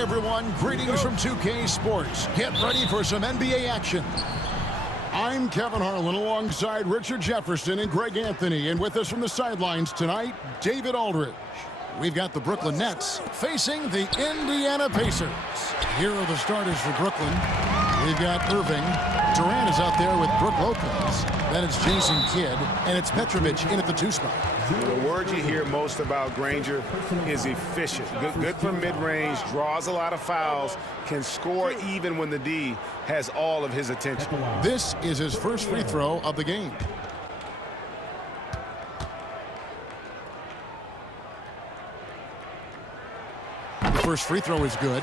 Hi, everyone. Greetings from 2K Sports. Get ready for some NBA action. I'm Kevin Harlan alongside Richard Jefferson and Greg Anthony. And with us from the sidelines tonight, David Aldridge. We've got the Brooklyn Nets facing the Indiana Pacers. Here are the starters for Brooklyn. We've got Irving. Durant is out there with Brook Lopez. Then it's Jason Kidd, and it's Petrović in at the 2 spot. The word you hear most about Granger is efficient. Good from mid-range, draws a lot of fouls, can score even when the D has all of his attention. This is his first free throw of the game. The first free throw is good.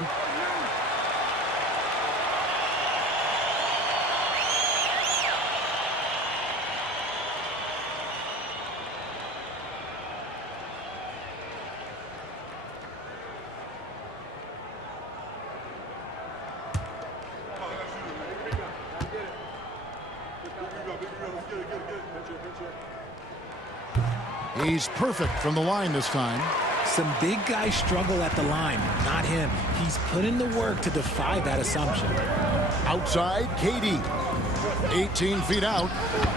He's perfect from the line this time. Some big guys struggle at the line, not him. He's put in the work to defy that assumption. Outside, KD. 18 feet out.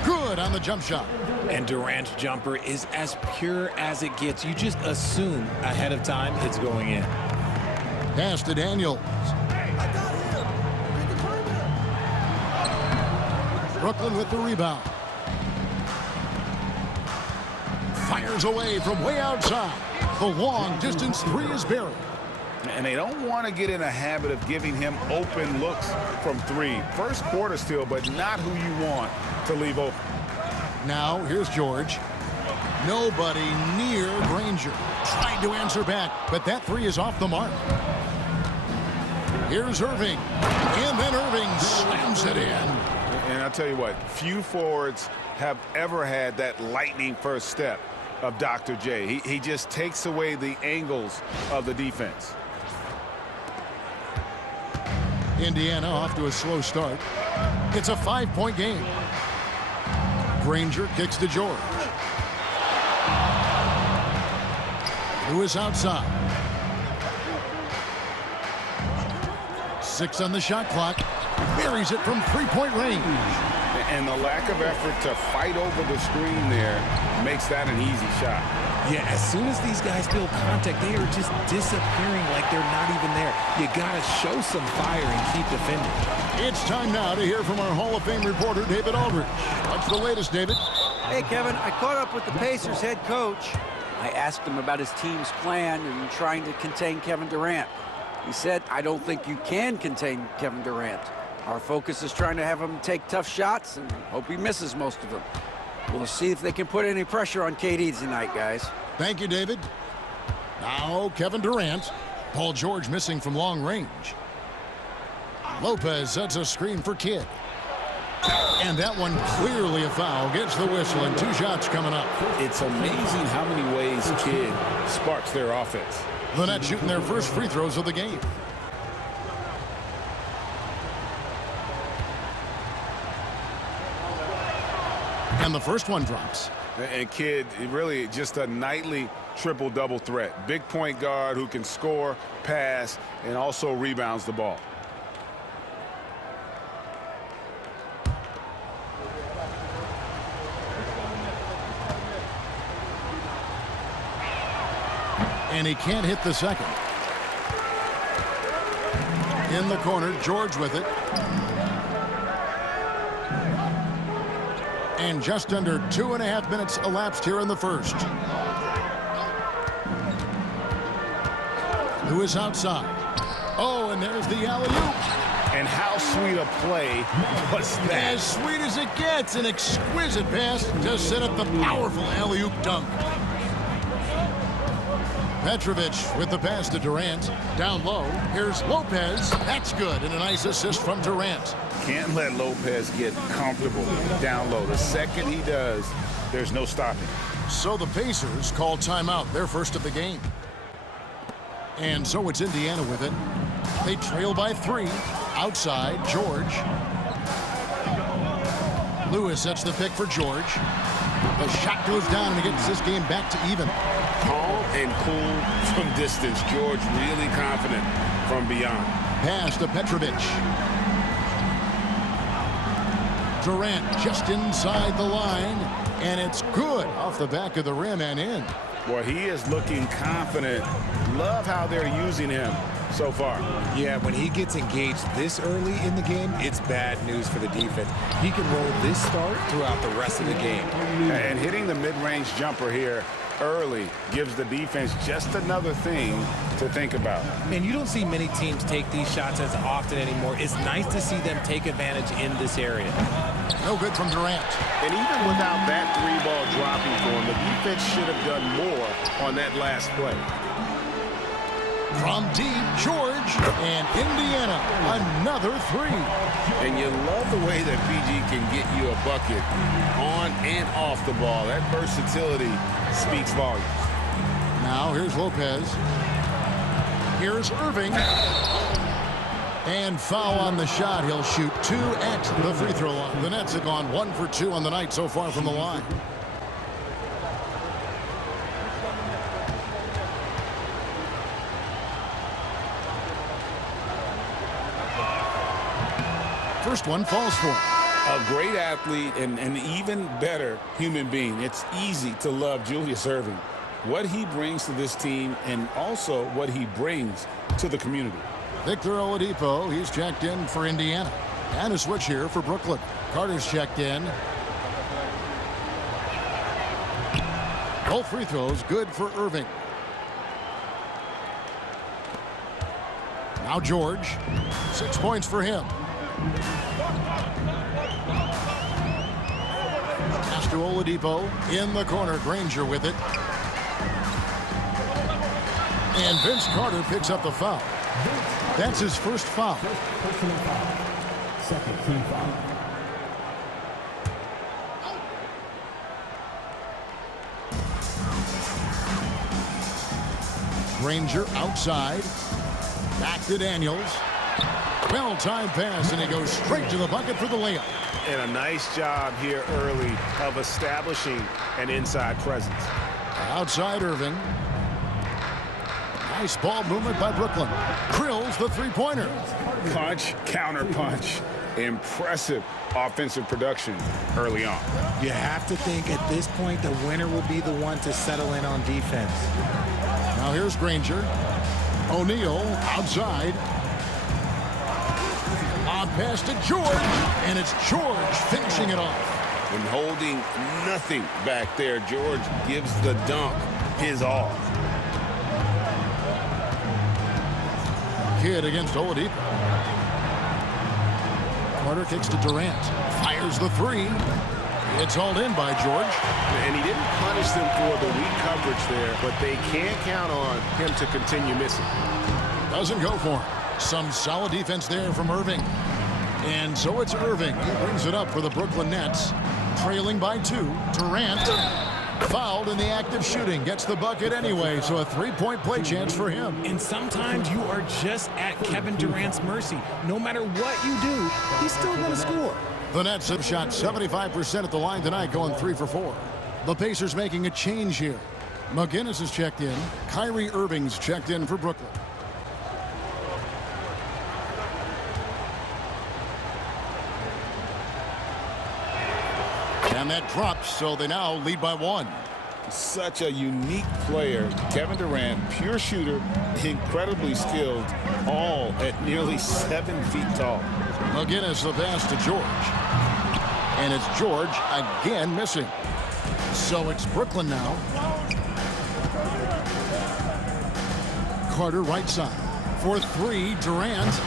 Good on the jump shot. And Durant's jumper is as pure as it gets. You just assume ahead of time it's going in. Pass to Daniels. Brooklyn with the rebound. Fires away from way outside. The long-distance 3 is buried. And they don't want to get in a habit of giving him open looks from 3. First quarter still, but not who you want to leave open. Now, here's George. Nobody near Granger. Trying to answer back, but that 3 is off the mark. Here's Irving. And then Irving slams it in. And I'll tell you what, few forwards have ever had that lightning first step of Dr. J. He just takes away the angles of the defense. Indiana off to a slow start. It's a 5-point game. Granger kicks to George. Lewis outside. 6 on the shot clock. Buries it from 3-point range. And the lack of effort to fight over the screen there makes that an easy shot. Yeah, as soon as these guys build contact, they are just disappearing like they're not even there. You got to show some fire and keep defending. It's time now to hear from our Hall of Fame reporter, David Aldridge. What's the latest, David? Hey, Kevin, I caught up with the Pacers head coach. I asked him about his team's plan in trying to contain Kevin Durant. He said, I don't think you can contain Kevin Durant. Our focus is trying to have him take tough shots and hope he misses most of them. We'll see if they can put any pressure on KD tonight, guys. Thank you, David. Now, Kevin Durant. Paul George missing from long range. Lopez sets a screen for Kidd. And that one clearly a foul. Gets the whistle and 2 shots coming up. It's amazing how many ways Kidd sparks their offense. The Nets shooting their first free throws of the game. And the first one drops. And Kidd, really just a nightly triple-double threat. Big point guard who can score, pass, and also rebounds the ball. And he can't hit the second. In the corner, George with it. And just under 2.5 minutes elapsed here in the first. Lewis outside. Oh, and there's the alley-oop. And how sweet a play was that? As sweet as it gets, an exquisite pass to set up the powerful alley-oop dunk. Petrović with the pass to Durant. Down low, here's Lopez. That's good, and a nice assist from Durant. Can't let Lopez get comfortable down low. The second he does, there's no stopping. So the Pacers call timeout, their first of the game. And so it's Indiana with it. They trail by 3. Outside, George. Lewis sets the pick for George. The shot goes down, and he gets this game back to even. Calm and cool from distance. George really confident from beyond. Pass to Petrović. Durant just inside the line, and it's good off the back of the rim and in. Well, he is looking confident. Love how they're using him so far. Yeah, when he gets engaged this early in the game, it's bad news for the defense. He can roll this start throughout the rest of the game. And hitting the mid-range jumper here early gives the defense just another thing to think about. And you don't see many teams take these shots as often anymore. It's nice to see them take advantage in this area. No good from Durant. And even without that three-ball dropping for him, the defense should have done more on that last play. From deep, George, and Indiana, another three. And you love the way that PG can get you a bucket on and off the ball. That versatility speaks volumes. Now here's Lopez. Here's Irving. And foul on the shot. He'll shoot 2 at the free throw line. The Nets have gone 1 for 2 on the night so far from the line. First one falls for him. A great athlete and an even better human being. It's easy to love Julius Erving. What he brings to this team and also what he brings to the community. Victor Oladipo, he's checked in for Indiana. And a switch here for Brooklyn. Carter's checked in. Both free throws good for Irving. Now George. 6 points for him. Pass to Oladipo. In the corner, Granger with it. And Vince Carter picks up the foul. That's his first foul. Second team foul. Granger outside. Back to Daniels. Well-timed pass, and he goes straight to the bucket for the layup. And a nice job here early of establishing an inside presence. Outside Irving. Nice ball movement by Brooklyn. Drills the three-pointer. Punch, counter punch. Impressive offensive production early on. You have to think at this point the winner will be the one to settle in on defense. Now here's Granger. O'Neal outside. Odd pass to George, and it's George finishing it off. And holding nothing back there, George gives the dunk his all. Kid against Oladipo. Carter kicks to Durant. Fires the three. It's hauled in by George. And he didn't punish them for the weak coverage there, but they can't count on him to continue missing. Doesn't go for him. Some solid defense there from Irving. And so it's Irving. He brings it up for the Brooklyn Nets. Trailing by 2. Durant fouled in the act of shooting. Gets the bucket anyway, so a three-point play chance for him. And sometimes you are just at Kevin Durant's mercy. No matter what you do, he's still going to score. The Nets have shot 75% at the line tonight, going 3 for 4. The Pacers making a change here. McGinnis is checked in. Kyrie Irving's checked in for Brooklyn. And that drops, so they now lead by 1. Such a unique player. Kevin Durant, pure shooter, incredibly skilled, all at nearly 7 feet tall. McGinnis the pass to George. And it's George again missing. So it's Brooklyn now. Carter right side. For 3, Durant.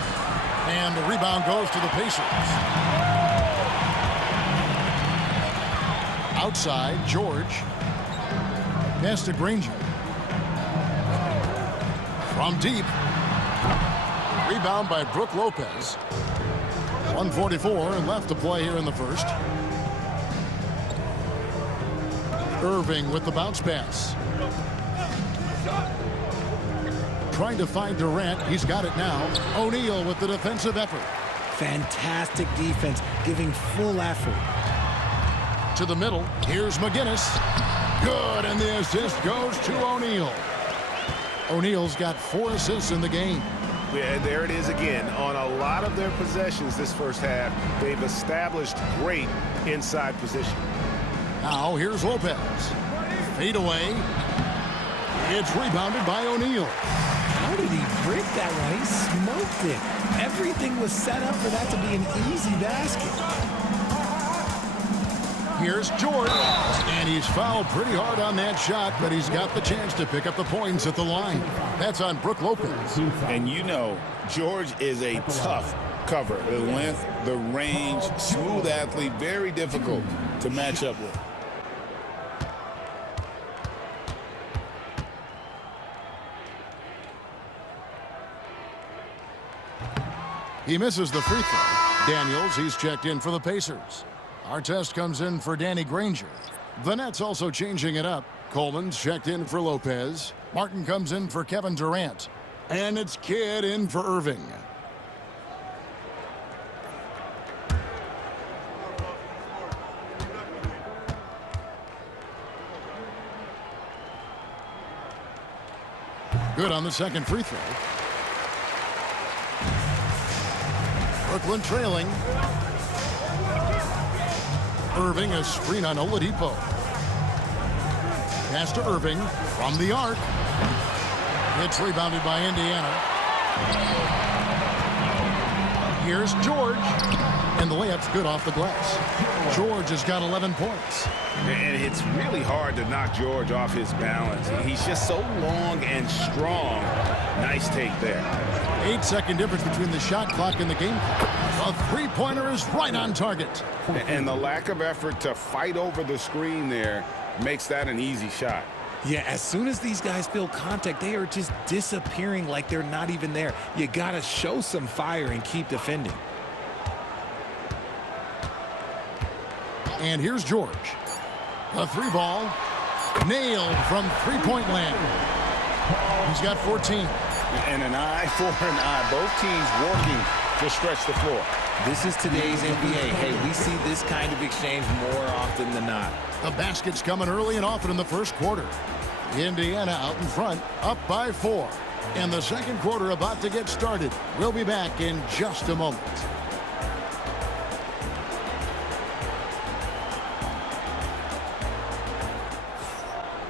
And the rebound goes to the Pacers. Outside, George. Pass to Granger. From deep. Rebound by Brook Lopez. 1:44 left to play here in the first. Irving with the bounce pass. Trying to find Durant. He's got it now. O'Neal with the defensive effort. Fantastic defense, giving full effort. To the middle. Here's McGinnis. Good, and the assist goes to O'Neal. O'Neal's got 4 assists in the game. Yeah, there it is again. On a lot of their possessions this first half, they've established great inside position. Now here's Lopez. Fade away. It's rebounded by O'Neal. How did he break that one? He smoked it. Everything was set up for that to be an easy basket. Here's George. And he's fouled pretty hard on that shot, but he's got the chance to pick up the points at the line. That's on Brook Lopez. And you know, George is a tough cover. The length, the range, smooth athlete, very difficult to match up with. He misses the free throw. Daniels, he's checked in for the Pacers. Artest comes in for Granger. The Nets also changing it up. Coleman's checked in for Lopez. Martin comes in for Kevin Durant. And it's Kidd in for Irving. Good on the second free throw. Brooklyn trailing. Irving, a screen on Oladipo. Pass to Irving from the arc. It's rebounded by Indiana. Here's George. And the layup's good off the glass. George has got 11 points. And it's really hard to knock George off his balance. He's just so long and strong. Nice take there. 8-second difference between the shot clock and the game clock. A three-pointer is right on target. And the lack of effort to fight over the screen there makes that an easy shot. Yeah, as soon as these guys feel contact, they are just disappearing like they're not even there. You got to show some fire and keep defending. And here's George. A three ball. Nailed from three-point land. He's got 14. And an eye for an eye. Both teams working to stretch the floor. This is today's NBA. Hey, we see this kind of exchange more often than not. The basket's coming early and often in the first quarter. Indiana out in front, up by 4. And the second quarter about to get started. We'll be back in just a moment.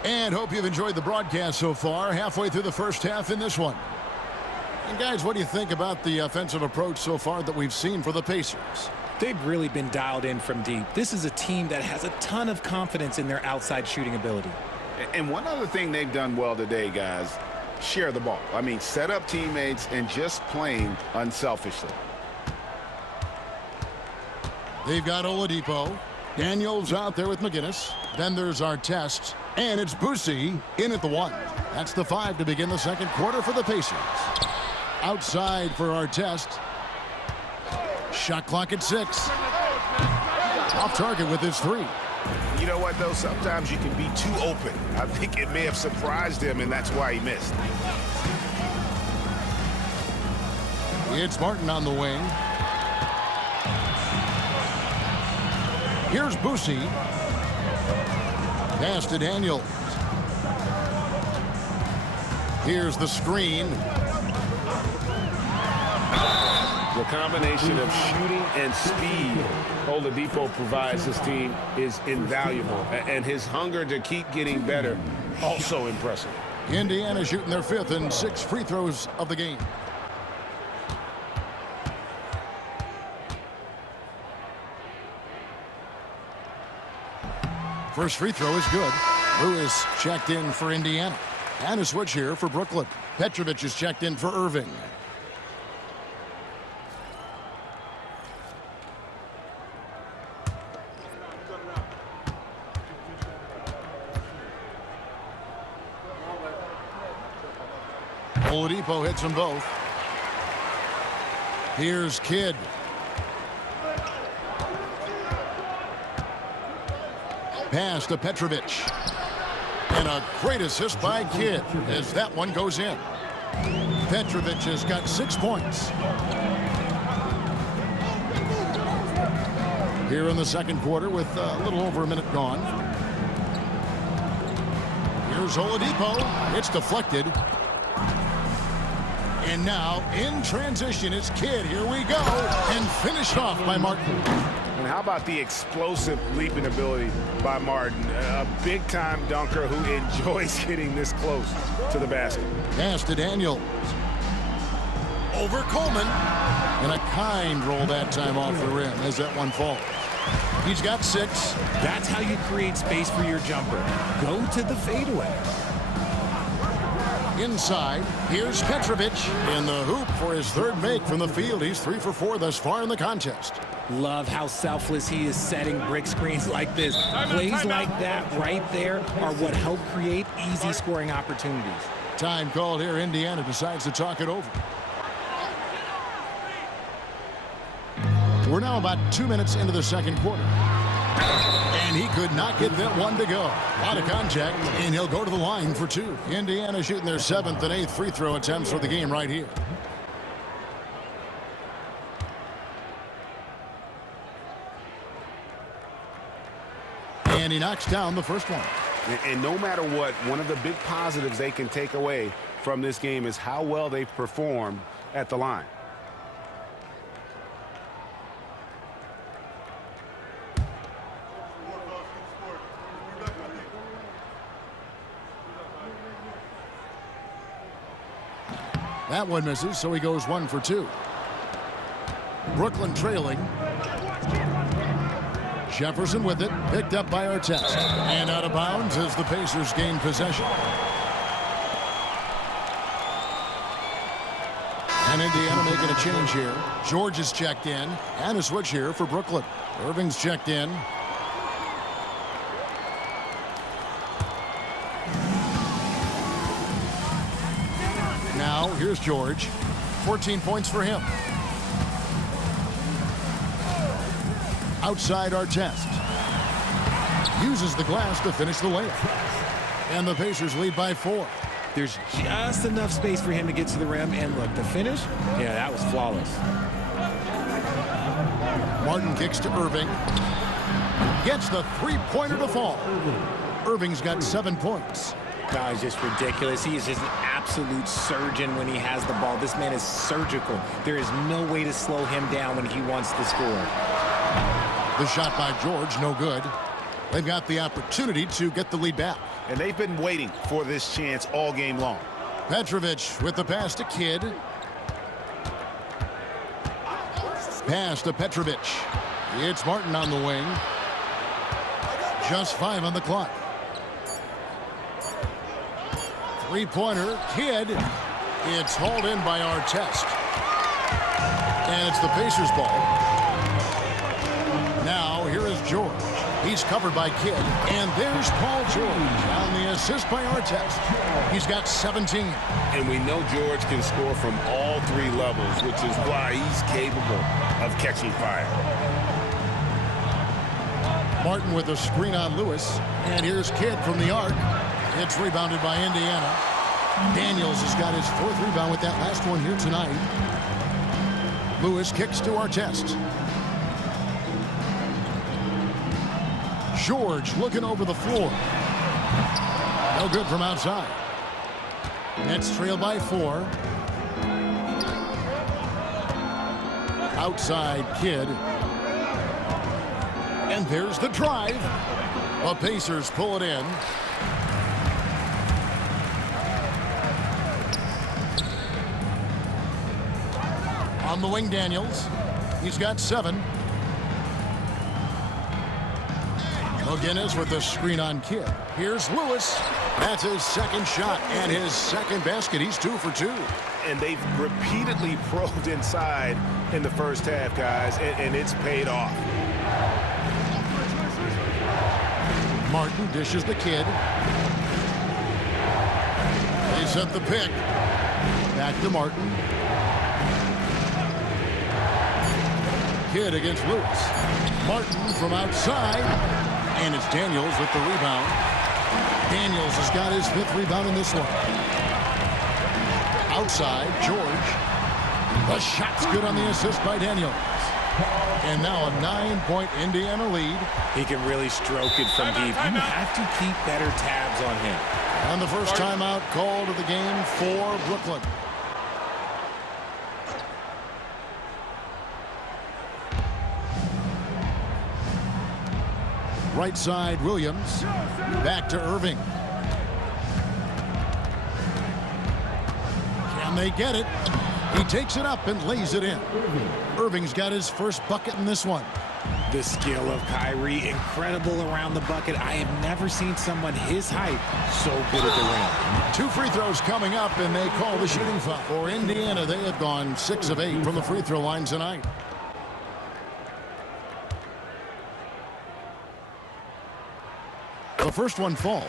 And hope you've enjoyed the broadcast so far. Halfway through the first half in this one. And guys, what do you think about the offensive approach so far that we've seen for the Pacers? They've really been dialed in from deep. This is a team that has a ton of confidence in their outside shooting ability. And one other thing they've done well today, guys, share the ball. I mean, set up teammates and just playing unselfishly. They've got Oladipo. Daniels out there with McGinnis. Then there's Artest. And it's Buse in at the 1. That's the 5 to begin the second quarter for the Pacers. Outside for Artest. Shot clock at 6. Off target with his 3. You know what, though? Sometimes you can be too open. I think it may have surprised him, and that's why he missed. It's Martin on the wing. Here's Buse. Pass to Daniels. Here's the screen. The combination of shooting and speed Oladipo provides this team is invaluable. And his hunger to keep getting better, also impressive. Indiana shooting their 5th and 6 free throws of the game. First free throw is good. Lewis checked in for Indiana. And a switch here for Brooklyn. Petrović is checked in for Irving. Oladipo hits them both. Here's Kidd. Pass to Petrović. And a great assist by Kidd as that one goes in. Petrović has got 6 points. here in the second quarter with a little over a minute gone. Here's Oladipo. It's deflected. And now in transition, it's Kidd. Here we go. And finished off by Martin. And how about the explosive leaping ability by Martin? A big-time dunker who enjoys getting this close to the basket. Pass to Daniels. Over Coleman. And a kind roll that time off the rim as that one falls. He's got 6. That's how you create space for your jumper. Go to the fadeaway. Inside, here's Petrović in the hoop for his third make from the field. He's 3 for 4 thus far in the contest. Love how selfless he is setting brick screens like this. Plays like that right there are what help create easy scoring opportunities. Time called here. Indiana decides to talk it over. We're now about 2 minutes into the second quarter. And he could not get that one to go. A lot of contact, and he'll go to the line for 2. Indiana shooting their 7th and 8th free throw attempts for the game right here. And he knocks down the first one. And no matter what, one of the big positives they can take away from this game is how well they've performed at the line. That one misses, so he goes 1 for 2. Brooklyn trailing. Jefferson with it, picked up by Artest. And out of bounds as the Pacers gain possession. And Indiana making a change here. George is checked in, and a switch here for Brooklyn. Irving's checked in. Now, here's George. 14 points for him. Outside Artest. Uses the glass to finish the layup. And the Pacers lead by 4. There's just enough space for him to get to the rim. And look, the finish, yeah, that was flawless. Martin kicks to Irving. Gets the three-pointer to fall. Irving's got 7 points. Guys, just ridiculous. He is just an absolute surgeon when he has the ball. This man is surgical. There is no way to slow him down when he wants to score. The shot by George, no good. They've got the opportunity to get the lead back. And they've been waiting for this chance all game long. Petrović with the pass to Kidd. Pass to Petrović. It's Martin on the wing. Just 5 on the clock. Three-pointer, Kidd. It's hauled in by Artest. And it's the Pacers' ball. Now, here is George. He's covered by Kidd. And there's Paul George on the assist by Artest. He's got 17. And we know George can score from all 3 levels, which is why he's capable of catching fire. Martin with a screen on Lewis. And here's Kidd from the arc. It's rebounded by Indiana. Daniels has got his 4th rebound with that last one here tonight. Lewis kicks to Artest. George looking over the floor. No good from outside. Nets trail by 4. Outside Kidd. And there's the drive. The Pacers pull it in. On the wing, Daniels. He's got 7. McGinnis with the screen on Kidd. Here's Lewis. That's his 2nd shot and his 2nd basket. He's 2 for 2. And they've repeatedly probed inside in the first half, guys, and it's paid off. Martin dishes the Kidd. They set the pick. Back to Martin. Kidd against Lewis. Martin from outside. And it's Daniels with the rebound. Daniels has got his 5th rebound in this one. Outside, George. The shot's good on the assist by Daniels. And now a 9-point Indiana lead. He can really stroke it from deep. You have to keep better tabs on him. And the first timeout called of the game for Brooklyn. Right side, Williams. Back to Irving. Can they get it? He takes it up and lays it in. Irving's got his first bucket in this one. The skill of Kyrie, incredible around the bucket. I have never seen someone his height so good at the rim. 2 free throws coming up, and they call the shooting foul. For Indiana, they have gone 6 of 8 from the free throw line tonight. The first one falls.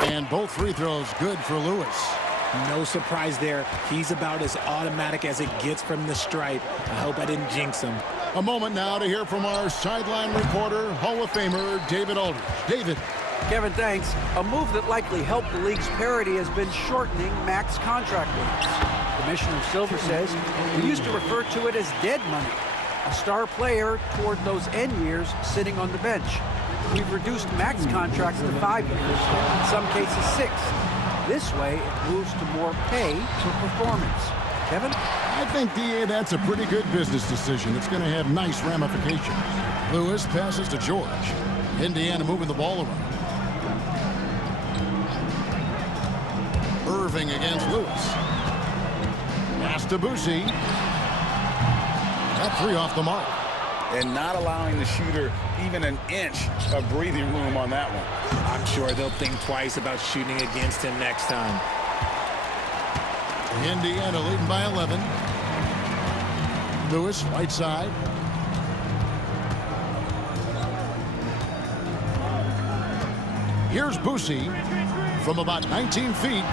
And both free throws good for Lewis. No surprise there. He's about as automatic as it gets from the stripe. I hope I didn't jinx him. A moment now to hear from our sideline reporter, Hall of Famer David Aldridge. David. Kevin, thanks. A move that likely helped the league's parity has been shortening max contract limits. Commissioner Silver says we used to refer to it as dead money, a star player toward those end years sitting on the bench. We've reduced max contracts to 5 years, in some cases 6. This way, it moves to more pay for performance. Kevin? I think, DA, that's a pretty good business decision. It's going to have nice ramifications. Lewis passes to George. Indiana moving the ball around. Irving against Lewis. Pass to Buse. That 3 off the mark. And not allowing the shooter even an inch of breathing room on that one. I'm sure they'll think twice about shooting against him next time. Indiana leading by 11. Lewis, right side. Here's Buse from about 19 feet.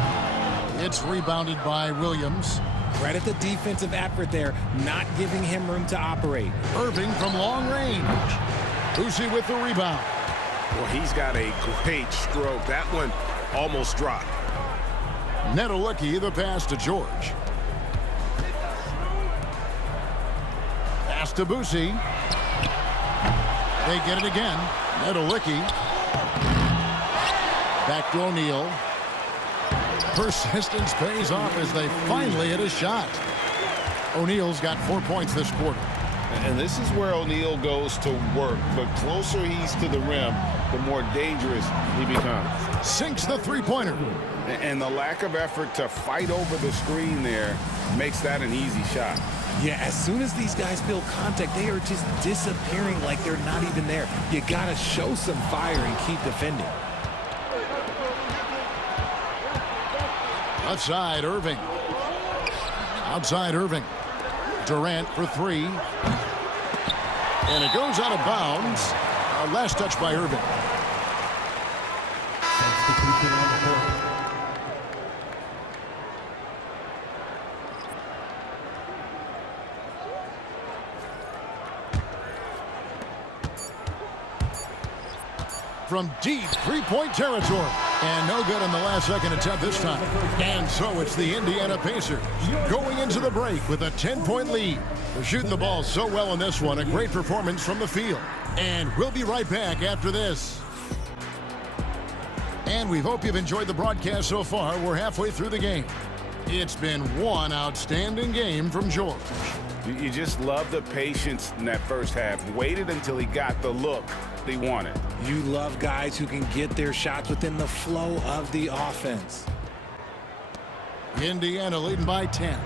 It's rebounded by Williams. Credit the defensive effort there, not giving him room to operate. Irving from long range. Buse with the rebound. Well, he's got a great stroke. That one almost dropped. Netolicky, the pass to George. Pass to Buse. They get it again. Netolicky. Back to O'Neal. Persistence pays off as they finally hit a shot. O'Neal's got 4 points this quarter. And this is where O'Neal goes to work. The closer he's to the rim, the more dangerous he becomes. Sinks the three-pointer. And the lack of effort to fight over the screen there makes that an easy shot. Yeah, as soon as these guys feel contact, they are just disappearing like they're not even there. You got to show some fire and keep defending. Outside Irving. Outside Irving. Durant for 3. And it goes out of bounds. Last touch by Irving. From deep three-point territory. And no good on the last second attempt this time. And so it's the Indiana Pacers going into the break with a 10-point lead. They're shooting the ball so well in this one. A great performance from the field. And we'll be right back after this. And we hope you've enjoyed the broadcast so far. We're halfway through the game. It's been one outstanding game from George. You just love the patience in that first half. Waited until he got the look he wanted. You love guys who can get their shots within the flow of the offense. Indiana leading by 10.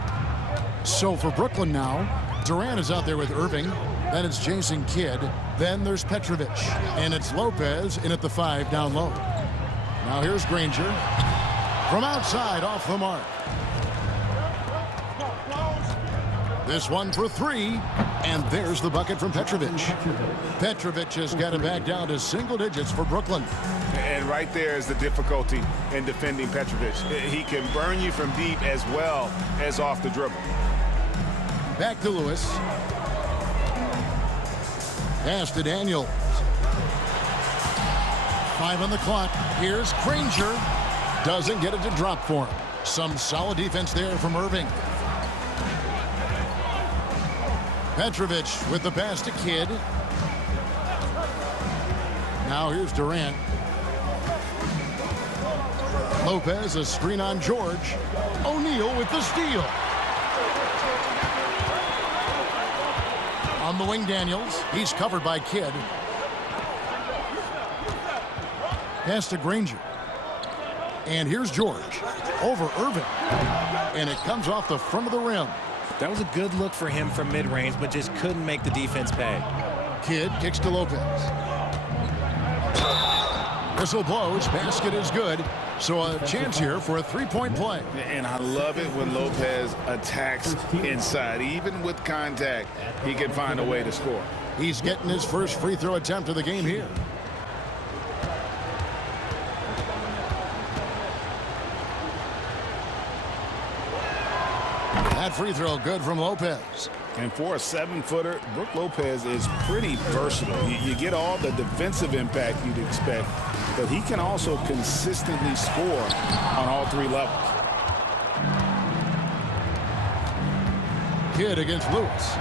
So for Brooklyn now, Durant is out there with Irving. Then it's Jason Kidd. Then there's Petrović. And it's Lopez in at the 5 down low. Now here's Granger. From outside off the mark. This one for 3. And there's the bucket from Petrović. Petrović has got it back down to single digits for Brooklyn. And right there is the difficulty in defending Petrović. He can burn you from deep as well as off the dribble. Back to Lewis. Pass to Daniels. 5 on the clock. Here's Granger. Doesn't get it to drop for him. Some solid defense there from Irving. Petrović with the pass to Kidd. Now here's Durant. Lopez, a screen on George. O'Neal with the steal. On the wing, Daniels. He's covered by Kidd. Pass to Granger. And here's George over Irving. And it comes off the front of the rim. That was a good look for him from mid-range, but just couldn't make the defense pay. Kidd kicks to Lopez. Whistle blows. Basket is good. So a chance here for a three-point play. And I love it when Lopez attacks inside. Even with contact, he can find a way to score. He's getting his first free throw attempt of the game here. That free throw good from Lopez. And for a 7-footer, Brook Lopez is pretty versatile. You get all the defensive impact you'd expect, but he can also consistently score on all 3 levels. Kidd against Lewis.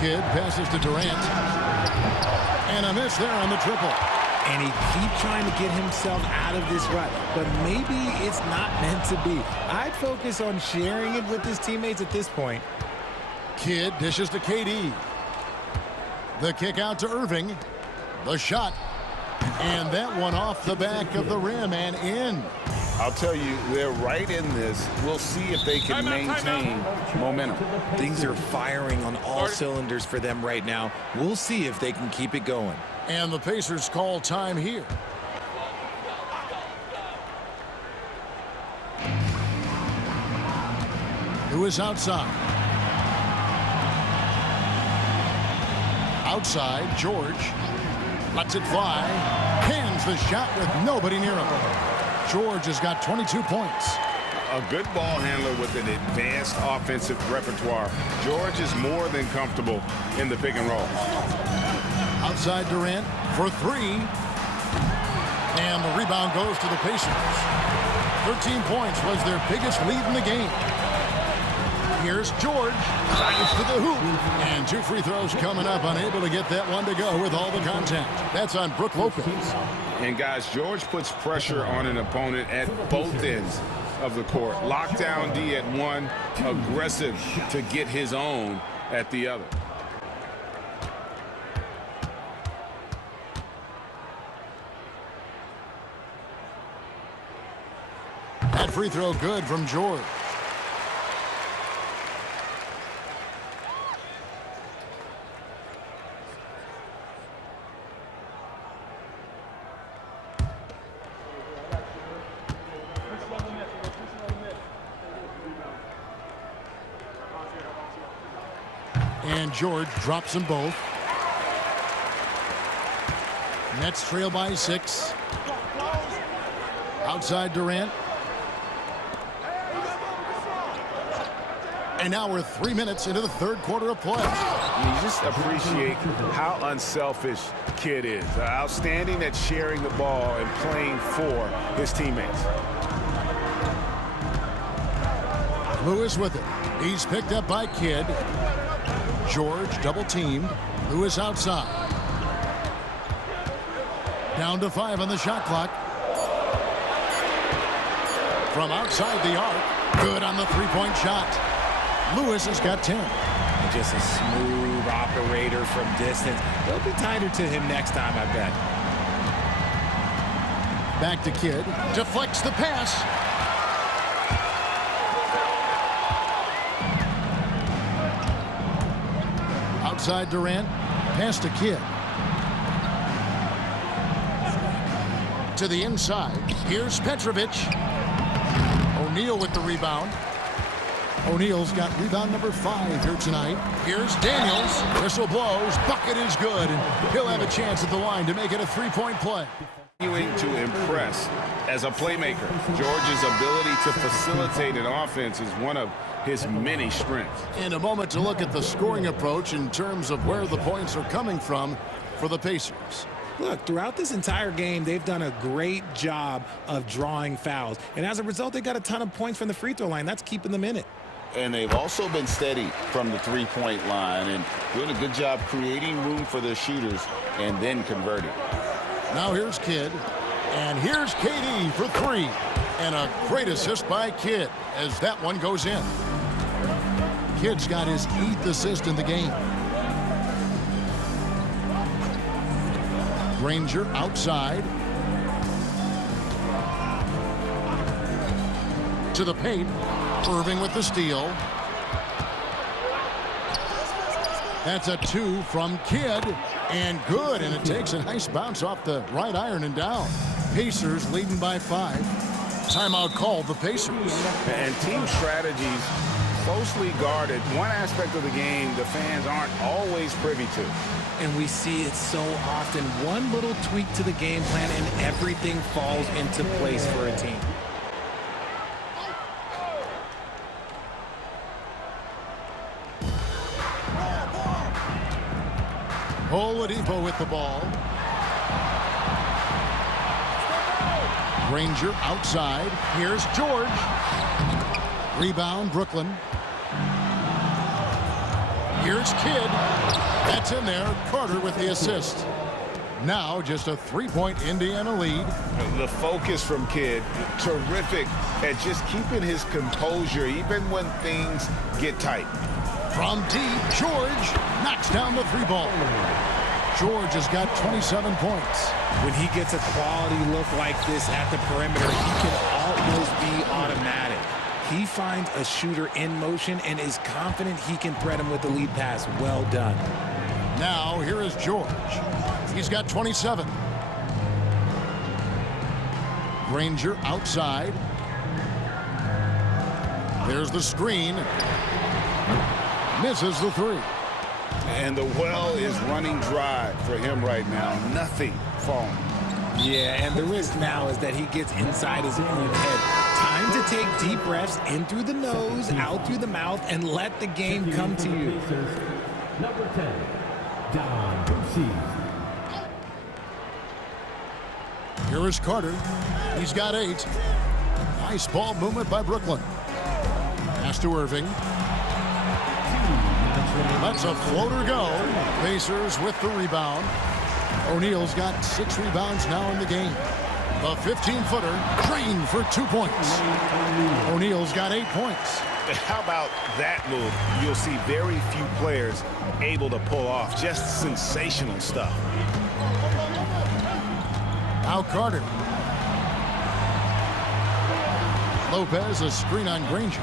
Kidd passes to Durant. And a miss there on the triple. And he keeps trying to get himself out of this rut, but maybe it's not meant to be. I'd focus on sharing it with his teammates at this point. Kidd dishes to KD. The kick out to Irving. The shot. And that one off the back of the rim and in. I'll tell you, they're right in this. We'll see if they can maintain momentum. Things are firing on all cylinders for them right now. We'll see if they can keep it going. And the Pacers call time here. Who is outside? Outside, George lets it fly. Hands the shot with nobody near him. George has got 22 points. A good ball handler with an advanced offensive repertoire. George is more than comfortable in the pick and roll. Outside Durant for 3. And the rebound goes to the Pacers. 13 points was their biggest lead in the game. Here's George. Drives to the hoop. And 2 free throws coming up. Unable to get that one to go with all the contact. That's on Brook Lopez. And guys, George puts pressure on an opponent at both ends of the court. Lockdown D at one. Aggressive to get his own at the other. That free throw good from George. And George drops them both. Nets trail by 6. Outside Durant. And now we're 3 minutes into the third quarter of play. You just appreciate how unselfish Kidd is. Outstanding at sharing the ball and playing for his teammates. Lewis with it. He's picked up by Kidd. George double teamed. Lewis outside. Down to 5 on the shot clock. From outside the arc. Good on the three-point shot. Lewis has got 10. And just a smooth operator from distance. They'll be tighter to him next time, I bet. Back to Kidd. Deflects the pass. Outside Durant. Pass to Kidd. To the inside. Here's Petrović. O'Neal with the rebound. O'Neal's got rebound number 5 here tonight. Here's Daniels. Whistle blows. Bucket is good. And he'll have a chance at the line to make it a 3-point play. Continuing to impress as a playmaker. George's ability to facilitate an offense is one of his many strengths. In a moment to look at the scoring approach in terms of where the points are coming from for the Pacers. Look, throughout this entire game, they've done a great job of drawing fouls. And as a result, they got a ton of points from the free throw line. That's keeping them in it. And they've also been steady from the three-point line and doing a good job creating room for their shooters and then converting. Now here's Kidd. And here's KD for 3. And a great assist by Kidd as that one goes in. Kidd's got his 8th assist in the game. Granger outside. To the paint. Irving with the steal. That's a 2 from Kidd. And good. And it takes a nice bounce off the right iron and down. Pacers leading by 5. Timeout called the Pacers. And team strategies closely guarded. One aspect of the game the fans aren't always privy to. And we see it so often. One little tweak to the game plan and everything falls into place for a team. Oladipo with the ball. Granger outside. Here's George. Rebound, Brooklyn. Here's Kidd. That's in there. Carter with the assist. Now just a 3-point Indiana lead. The focus from Kidd, terrific at just keeping his composure even when things get tight. From deep, George knocks down the 3-ball. George has got 27 points. When he gets a quality look like this at the perimeter, he can almost be automatic. He finds a shooter in motion and is confident he can thread him with the lead pass. Well done. Now here is George. He's got 27. Granger outside. There's the screen. Misses the 3. And the well is running dry for him right now. Nothing falling. Yeah, and the risk now is that he gets inside his own head. Time to take deep breaths in through the nose, out through the mouth, and let the game come to you. Number 10, Buse. Here is Carter. He's got 8. Nice ball movement by Brooklyn. Pass to Irving. Lets a floater go. Pacers with the rebound. O'Neal's got 6 rebounds now in the game. The 15-footer drained for 2 points. O'Neal's got 8 points. How about that move? You'll see very few players able to pull off just sensational stuff. Now Carter. Lopez, a screen on Granger.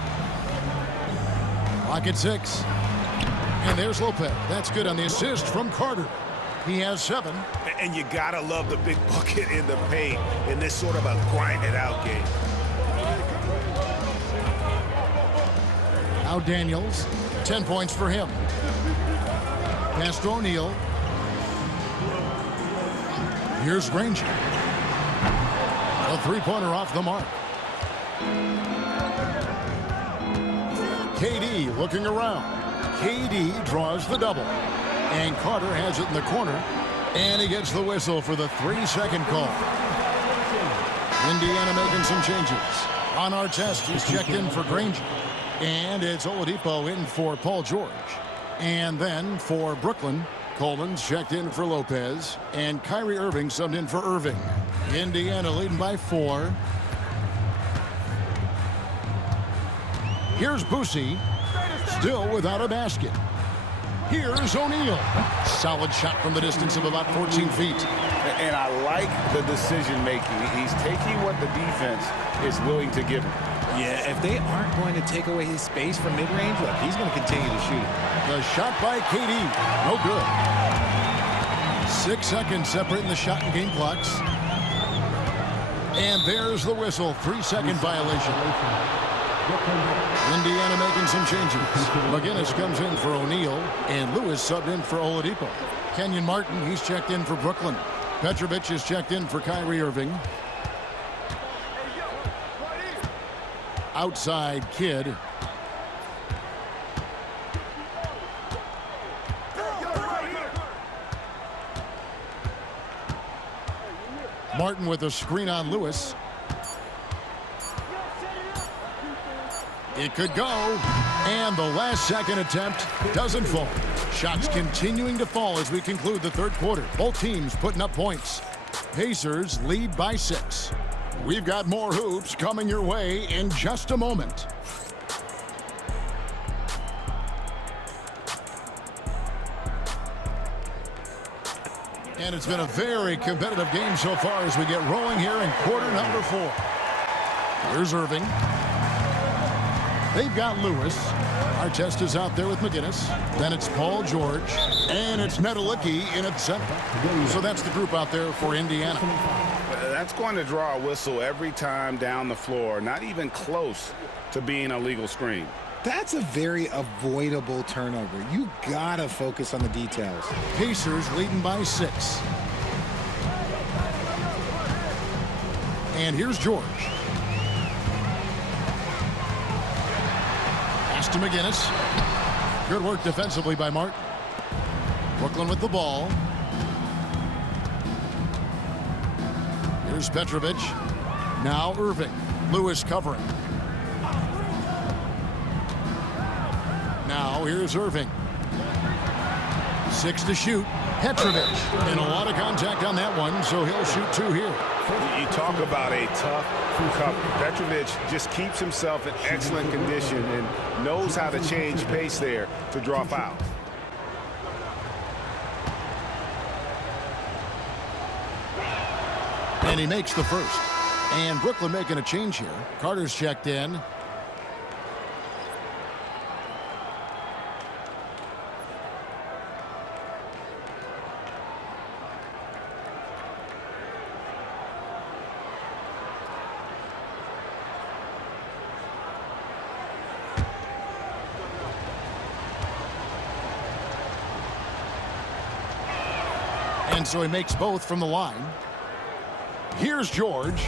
Clock at 6. And there's Lopez. That's good on the assist from Carter. He has 7. And you gotta love the big bucket in the paint in this sort of a grind-it-out game. Now Daniels, 10 points for him. Pass to O'Neal. Here's Granger. A 3-pointer off the mark. KD looking around. KD draws the double. And Carter has it in the corner. And he gets the whistle for the 3-second call. Indiana making some changes. On Artest, he's checked in for Granger. And it's Oladipo in for Paul George. And then for Brooklyn, Coleman's checked in for Lopez. And Kyrie Irving subbed in for Irving. Indiana leading by 4. Here's Buse, still without a basket. Here's O'Neal. Solid shot from the distance of about 14 feet. And I like the decision-making. He's taking what the defense is willing to give him. Yeah, if they aren't going to take away his space from mid-range, look, he's going to continue to shoot. The shot by KD, no good. 6 seconds separating the shot and game clocks. And there's the whistle, 3-second violation. Indiana making some changes. McGinnis comes in for O'Neal, and Lewis subbed in for Oladipo. Kenyon Martin, he's checked in for Brooklyn. Petrović is checked in for Kyrie Irving. Outside Kidd. Martin with a screen on Lewis. It could go, and the last second attempt doesn't fall. Shots continuing to fall as we conclude the third quarter. Both teams putting up points. Pacers lead by 6. We've got more hoops coming your way in just a moment. And it's been a very competitive game so far as we get rolling here in quarter number 4. Here's Irving. They've got Lewis. Artest is out there with McGinnis. Then it's Paul George. And it's Netolicky in at center. So that's the group out there for Indiana. That's going to draw a whistle every time down the floor. Not even close to being a legal screen. That's a very avoidable turnover. You gotta focus on the details. Pacers leading by 6. And here's George. Pass to McGinnis. Good work defensively by Martin. Brooklyn with the ball. Here's Petrović. Now Irving. Lewis covering. Now here's Irving. 6 to shoot. Petrović. And a lot of contact on that one, so he'll shoot 2 here. You talk about a tough cover. Petrović just keeps himself in excellent condition and knows how to change pace there to draw fouls. And he makes the first. And Brooklyn making a change here. Carter's checked in. And so he makes both from the line. Here's George.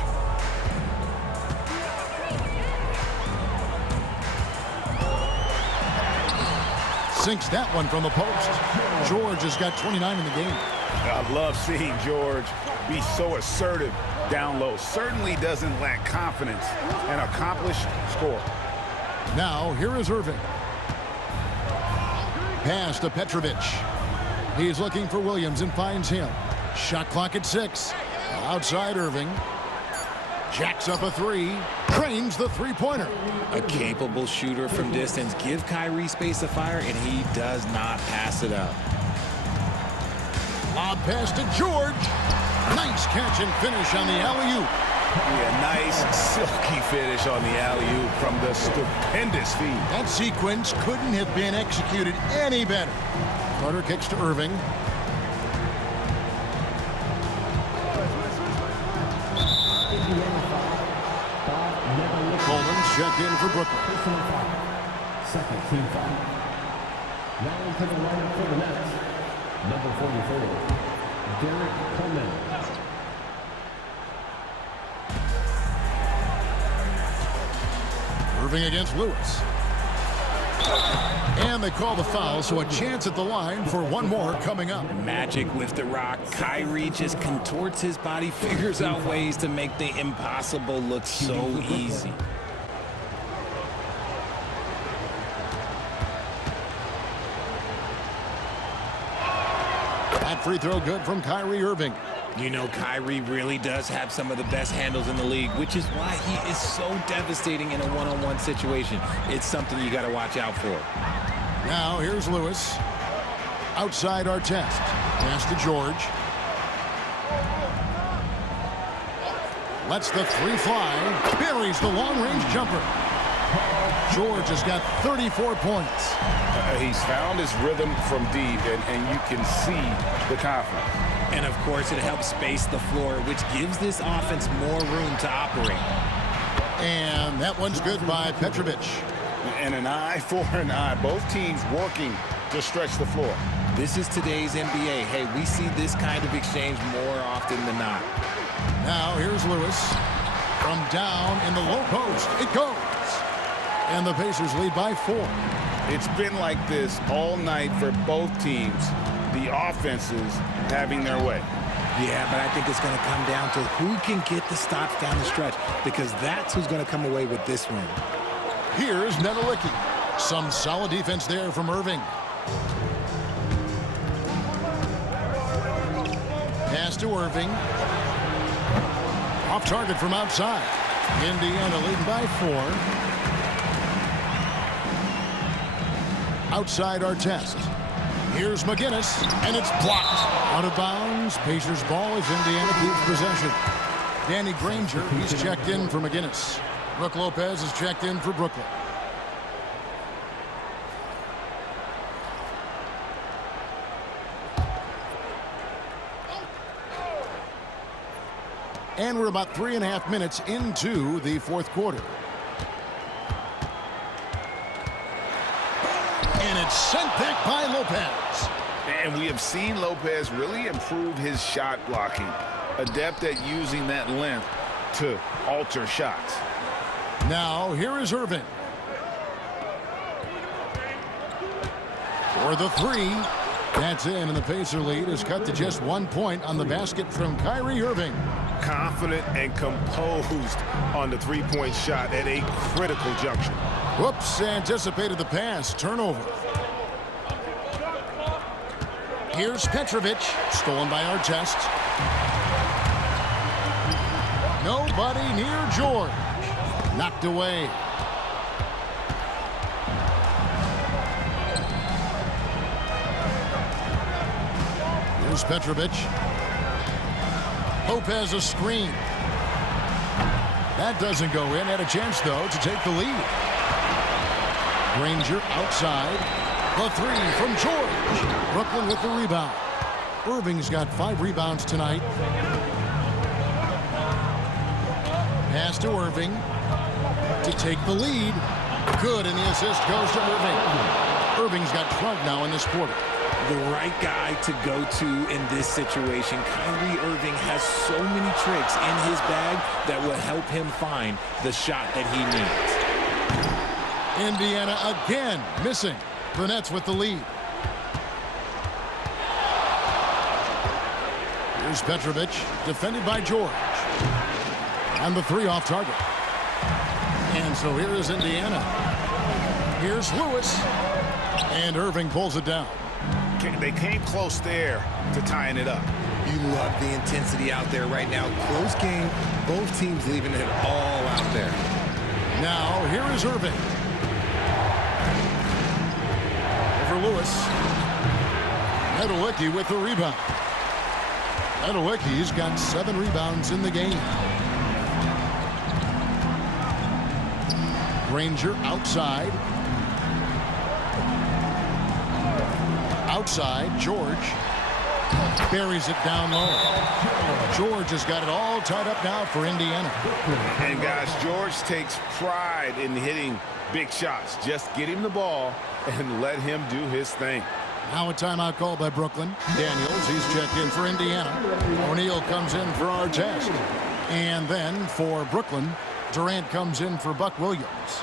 Sinks that one from the post. George has got 29 in the game. I love seeing George be so assertive down low. Certainly doesn't lack confidence. An accomplished scorer. Now, here is Irving. Pass to Petrović. He's looking for Williams and finds him. Shot clock at 6. Outside Irving. Jacks up a 3. Trains the three-pointer. A capable shooter from distance. Give Kyrie space to fire, and he does not pass it up. Lob pass to George. Nice catch and finish on the alley-oop. Yeah, nice silky finish on the alley-oop from the stupendous feed. That sequence couldn't have been executed any better. Carter kicks to Irving. Coleman checked in for Brooklyn. Second team foul. Now into the lineup for the Nets. Number 44, Derrick Coleman. Irving against Lewis. And they call the foul, so a chance at the line for one more coming up. Magic with the rock. Kyrie just contorts his body, figures out ways to make the impossible look so easy. That free throw good from Kyrie Irving. You know, Kyrie really does have some of the best handles in the league, which is why he is so devastating in a one-on-one situation. It's something you got to watch out for. Now here's Lewis. Outside Artest. Pass to George. Lets the 3 fly. Buries the long-range jumper. George has got 34 points. He's found his rhythm from deep, and you can see the confidence. And, of course, it helps space the floor, which gives this offense more room to operate. And that one's good by Petrović. And an eye for an eye. Both teams working to stretch the floor. This is today's NBA. Hey, we see this kind of exchange more often than not. Now here's Lewis. From down in the low post. It goes. And the Pacers lead by 4. It's been like this all night for both teams. The offenses having their way. Yeah, but I think it's going to come down to who can get the stops down the stretch, because that's who's going to come away with this one. Here's Netolicky. Some solid defense there from Irving. Pass to Irving. Off target from outside. Indiana leading by 4. Outside Artest. Here's McGinnis, and it's blocked. Out of bounds. Pacers ball as Indiana keeps possession. Danny Granger, he's checked in for McGinnis. Brook Lopez is checked in for Brooklyn. And we're about 3.5 minutes into the fourth quarter. And it's sent back by Lopez. And we have seen Lopez really improve his shot blocking. Adept at using that length to alter shots. Now, here is Irving. For the 3. That's in, and the Pacer lead is cut to just 1 point on the basket from Kyrie Irving. Confident and composed on the three-point shot at a critical juncture. Whoops, anticipated the pass. Turnover. Here's Petrović. Stolen by Artest. Nobody near George. Knocked away. Here's Petrović. Lopez a screen. That doesn't go in. Had a chance, though, to take the lead. Granger outside. The 3 from George. Brooklyn with the rebound. Irving's got 5 rebounds tonight. Pass to Irving to take the lead. Good, and the assist goes to Irving. Irving's got 12 now in this quarter. The right guy to go to in this situation. Kyrie Irving has so many tricks in his bag that will help him find the shot that he needs. Indiana again missing. The Nets with the lead. Here's Petrović, defended by George. And the 3 off target. And so here is Indiana. Here's Lewis. And Irving pulls it down. They came close there to tying it up. You love the intensity out there right now. Close game. Both teams leaving it all out there. Now, here is Irving. Over Lewis. Netolicky with the rebound. Netolicky's got 7 rebounds in the game. Granger outside. Outside, George buries it down low. George has got it all tied up now for Indiana. And guys, George takes pride in hitting big shots. Just get him the ball and let him do his thing. Now a timeout call by Brooklyn. Daniels, he's checked in for Indiana. O'Neal comes in for Artest. And then for Brooklyn, Durant comes in for Buck Williams.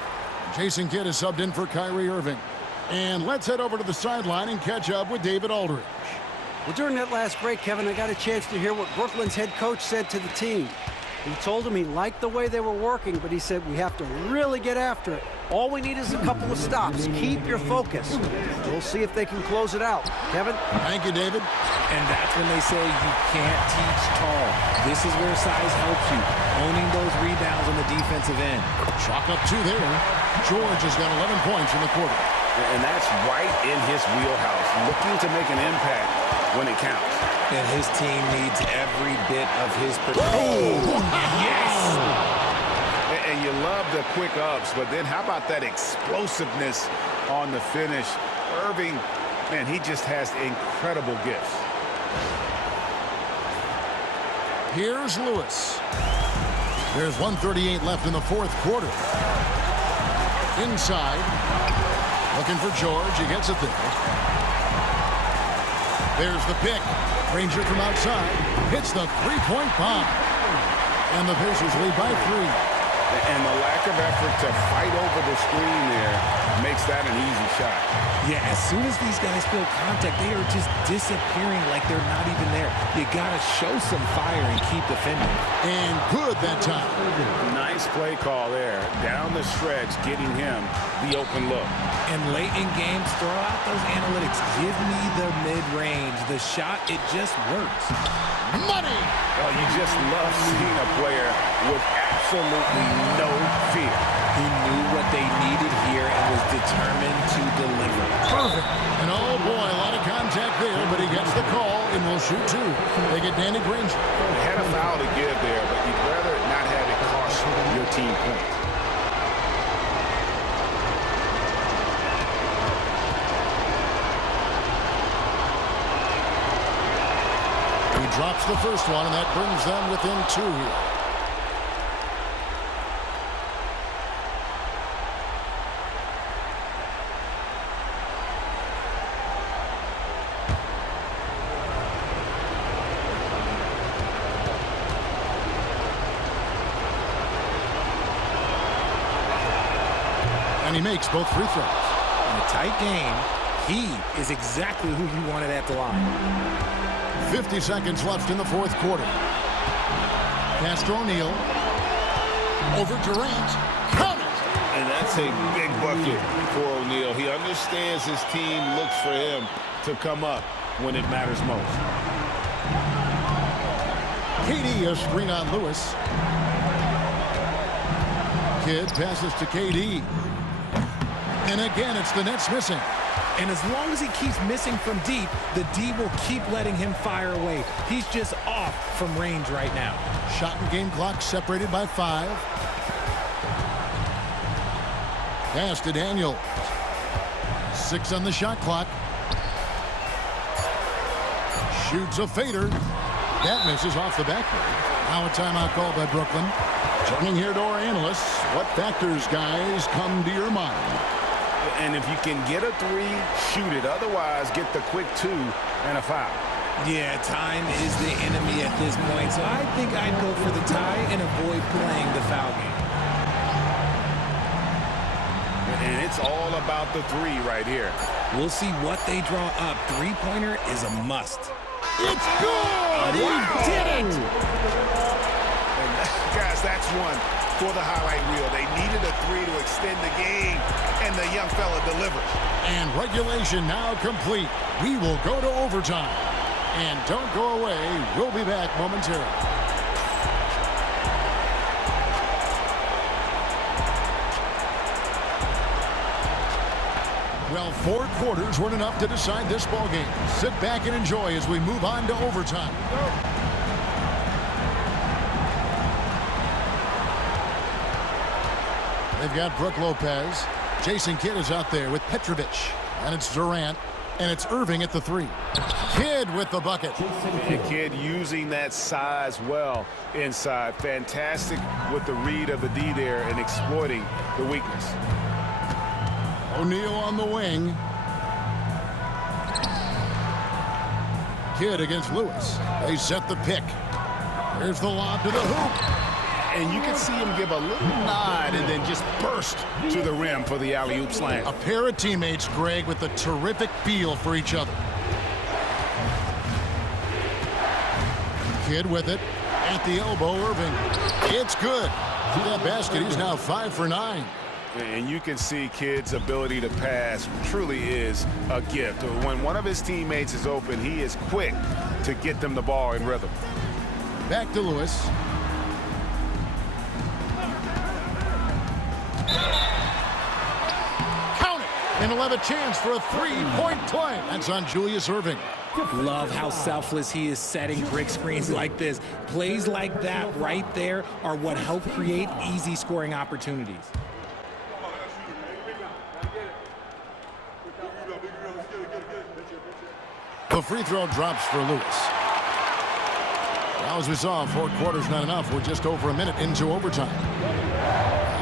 Jason Kidd is subbed in for Kyrie Irving. And let's head over to the sideline and catch up with David Aldridge. Well, during that last break, Kevin, I got a chance to hear what Brooklyn's head coach said to the team. He told them he liked the way they were working, but he said we have to really get after it. All we need is a couple of stops. Keep your focus. We'll see if they can close it out. Kevin? Thank you, David. And that's when they say you can't teach tall. This is where size helps you. Owning those rebounds on the defensive end. Chalk up 2 there. George has got 11 points in the quarter. And that's right in his wheelhouse, looking to make an impact when it counts. And his team needs every bit of his production. Yes! And you love the quick ups, but then how about that explosiveness on the finish? Irving, man, he just has incredible gifts. Here's Lewis. There's 1:38 left in the fourth quarter. Inside. Looking for George. He gets it there. There's the pick. Granger from outside. Hits the three-point bomb. And the Pacers lead by 3. And the lack of effort to fight over the screen there makes that an easy shot. Yeah, as soon as these guys feel contact, they are just disappearing like they're not even there. You got to show some fire and keep defending. And good that time. Nice play call there. Down the stretch, getting him the open look. And late in games, throw out those analytics. Give me the mid-range. The shot, it just works. Money! Well, you just love seeing a player with absolutely no fear. He knew what they needed here and was determined to deliver. Perfect. And oh boy, a lot of contact there, but he gets the call and will shoot 2. They get Danny Granger. Had a foul to give there, but you'd rather not have it cost your team points. He drops the first one, and that brings them within 2 here. And he makes both free throws. In a tight game, he is exactly who you wanted at the line. 50 seconds left in the fourth quarter. Pass to O'Neal. Over Durant. Count it! And that's a big bucket for O'Neal. He understands his team looks for him to come up when it matters most. KD a screen on Lewis. Kidd passes to KD. And again, it's the Nets missing. And as long as he keeps missing from deep, the D will keep letting him fire away. He's just off from range right now. Shot and game clock separated by 5. Pass to Daniel. 6 on the shot clock. Shoots a fader. That misses off the backboard. Now a timeout called by Brooklyn. Turning here to our analysts. What factors, guys, come to your mind? And if you can get a 3, shoot it. Otherwise, get the quick 2 and a foul. Yeah, time is the enemy at this point. So I think I'd go for the tie and avoid playing the foul game. And it's all about the 3 right here. We'll see what they draw up. Three-pointer is a must. It's good! He did it! And guys, that's one for the highlight reel. They needed a 3 to extend the game, and the young fella delivered. And regulation now complete. We will go to overtime. And don't go away. We'll be back momentarily. Well, 4 quarters weren't enough to decide this ball game. Sit back and enjoy as we move on to overtime. They've got Brook Lopez. Jason Kidd is out there with Petrović. And it's Durant. And it's Irving at the 3. Kidd with the bucket. And Kidd using that size well inside. Fantastic with the read of the D there and exploiting the weakness. O'Neal on the wing. Kidd against Lewis. They set the pick. There's the lob to the hoop. And you can see him give a little nod and then just burst to the rim for the alley-oop slam. A pair of teammates, Greg, with a terrific feel for each other. Kidd with it. At the elbow, Irving. It's good. See that basket? He's now 5 for 9. And you can see Kidd's ability to pass truly is a gift. When one of his teammates is open, he is quick to get them the ball in rhythm. Back to Lewis. Count it! And he'll have a chance for a 3-point play. That's on Julius Erving. Love how selfless he is setting brick screens like this. Plays like that right there are what help create easy scoring opportunities. The free throw drops for Lewis. Now Now, as we saw, 4 quarters not enough. We're just over a minute into overtime.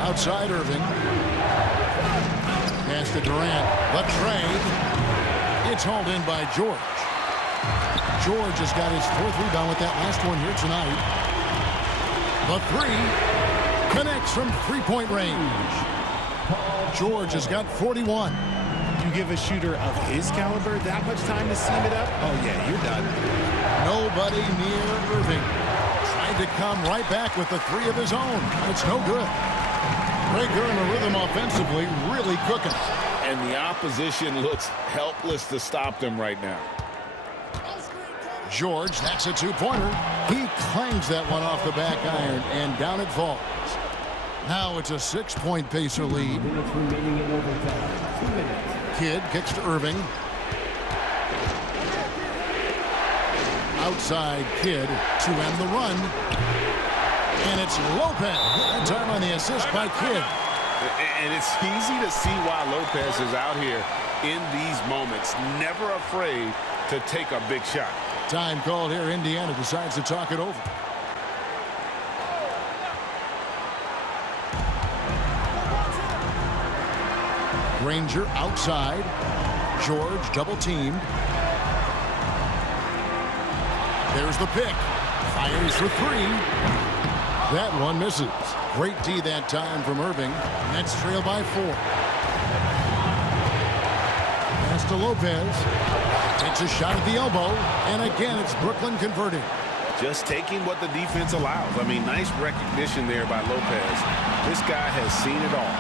Outside Irving. Pass to Durant. The trade. It's hauled in by George. George has got his 4th rebound with that last one here tonight. The 3 connects from 3-point range. George has got 41. You give a shooter of his caliber that much time to seam it up? Oh, yeah, you're done. Nobody near Irving. Trying to come right back with the 3 of his own. It's no good. Granger in the rhythm offensively, really cooking. And the opposition looks helpless to stop them right now. George, that's a 2-pointer. He clangs that one off the back iron, and down it falls. Now it's a 6-point Pacer lead. Kidd kicks to Irving. Outside Kidd to end the run. And it's Lopez. That time on the assist by Kidd. And it's easy to see why Lopez is out here in these moments. Never afraid to take a big shot. Time called here. Indiana decides to talk it over. Granger outside. George double teamed. There's the pick. Fires for 3. That one misses. Great D that time from Irving. Nets trail by 4. Pass to Lopez. It's a shot at the elbow. And again, it's Brooklyn converting. Just taking what the defense allows. I mean, nice recognition there by Lopez. This guy has seen it all.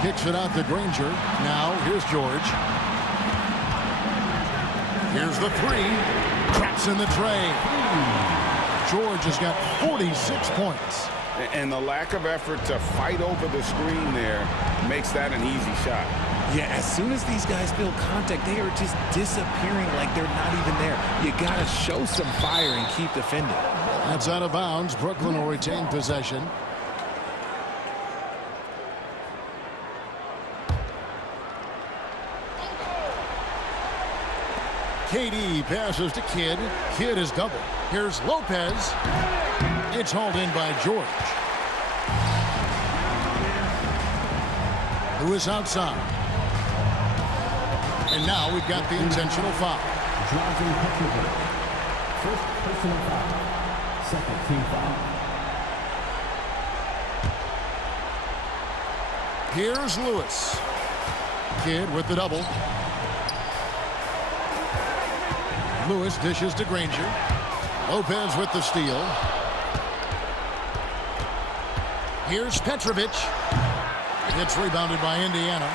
Kicks it out to Granger. Now, here's George. Here's the 3. Traps in the tray. George has got 46 points. And the lack of effort to fight over the screen there makes that an easy shot. Yeah, as soon as these guys build contact, they are just disappearing like they're not even there. You got to show some fire and keep defending. That's out of bounds. Brooklyn will retain possession. KD passes to Kidd. Kidd is double. Here's Lopez. It's hauled in by George. Lewis outside. And now we've got the intentional foul. Dražen Petrović. First personal foul. Second team foul. Here's Lewis. Kidd with the double. Lewis dishes to Granger. Lopez with the steal. Here's Petrović. It's rebounded by Indiana.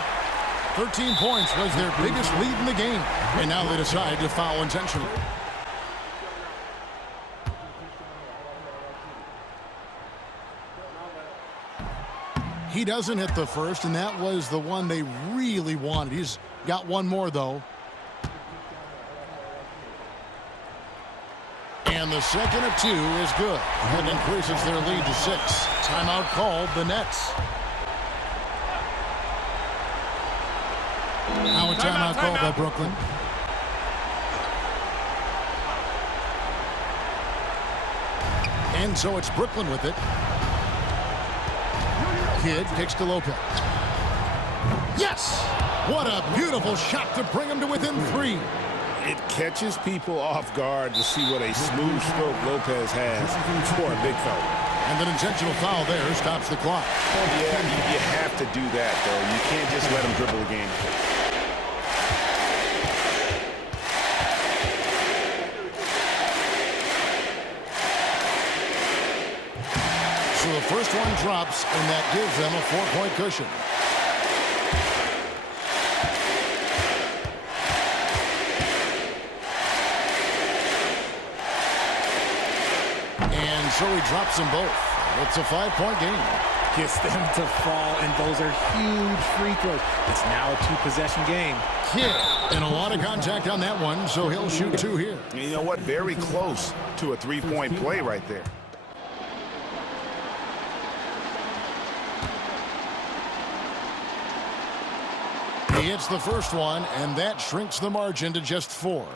13 points was their biggest lead in the game. And now they decide to foul intentionally. He doesn't hit the first, and that was the one they really wanted. He's got one more, though. And the second of 2 is good. That increases their lead to 6. Timeout called, the Nets. Now a timeout called by Brooklyn. And so it's Brooklyn with it. Kidd kicks to Lopez. Yes! What a beautiful shot to bring him to within 3. It catches people off guard to see what a smooth stroke Lopez has for a big fella. And an intentional foul there stops the clock. Yeah, you have to do that, though. You can't just let him dribble the game. So the first one drops, and that gives them a 4-point cushion. And so he drops them both. It's a 5-point game. Gets them to fall, and those are huge free throws. It's now a 2-possession game. Kidd, and a lot of contact on that one, so he'll shoot 2 here. And you know what? Very close to a 3-point play right there. He hits the first one, and that shrinks the margin to just 4.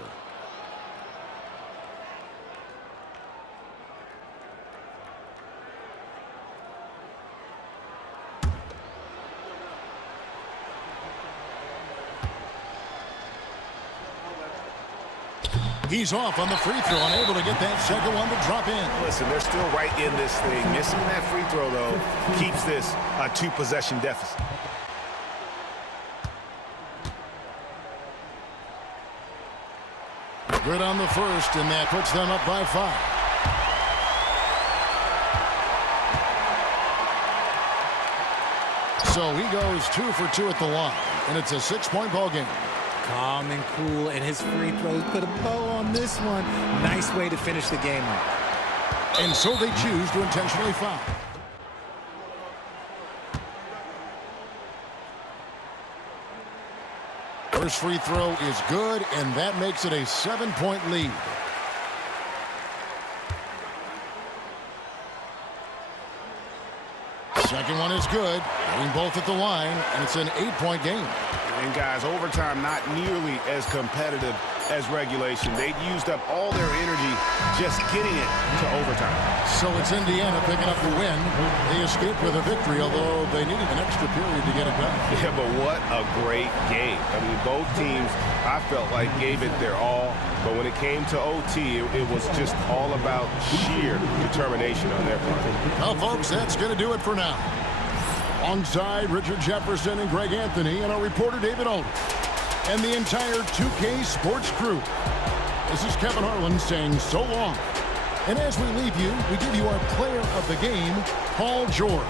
He's off on the free throw, unable to get that second one to drop in. Listen, they're still right in this thing. Missing that free throw, though, keeps this a 2-possession deficit. Good on the first, and that puts them up by 5. So he goes 2 for 2 at the line, and it's a 6-point ball game. Calm and cool, and his free throws put a bow on this one. Nice way to finish the game off. And so they choose to intentionally foul. First free throw is good, and that makes it a 7-point lead. Second one is good. Getting both at the line, and it's an 8-point game. And guys, overtime not nearly as competitive as regulation. They'd used up all their energy just getting it to overtime. So it's Indiana picking up the win. They escaped with a victory, although they needed an extra period to get it back. Yeah, but what a great game. I mean, both teams, I felt like, gave it their all. But when it came to OT, it was just all about sheer determination on their part. Well, folks, that's going to do it for now. Alongside Richard Jefferson and Greg Anthony and our reporter David Oldham and the entire 2K Sports crew. This is Kevin Harlan saying so long. And as we leave you, we give you our player of the game, Paul George.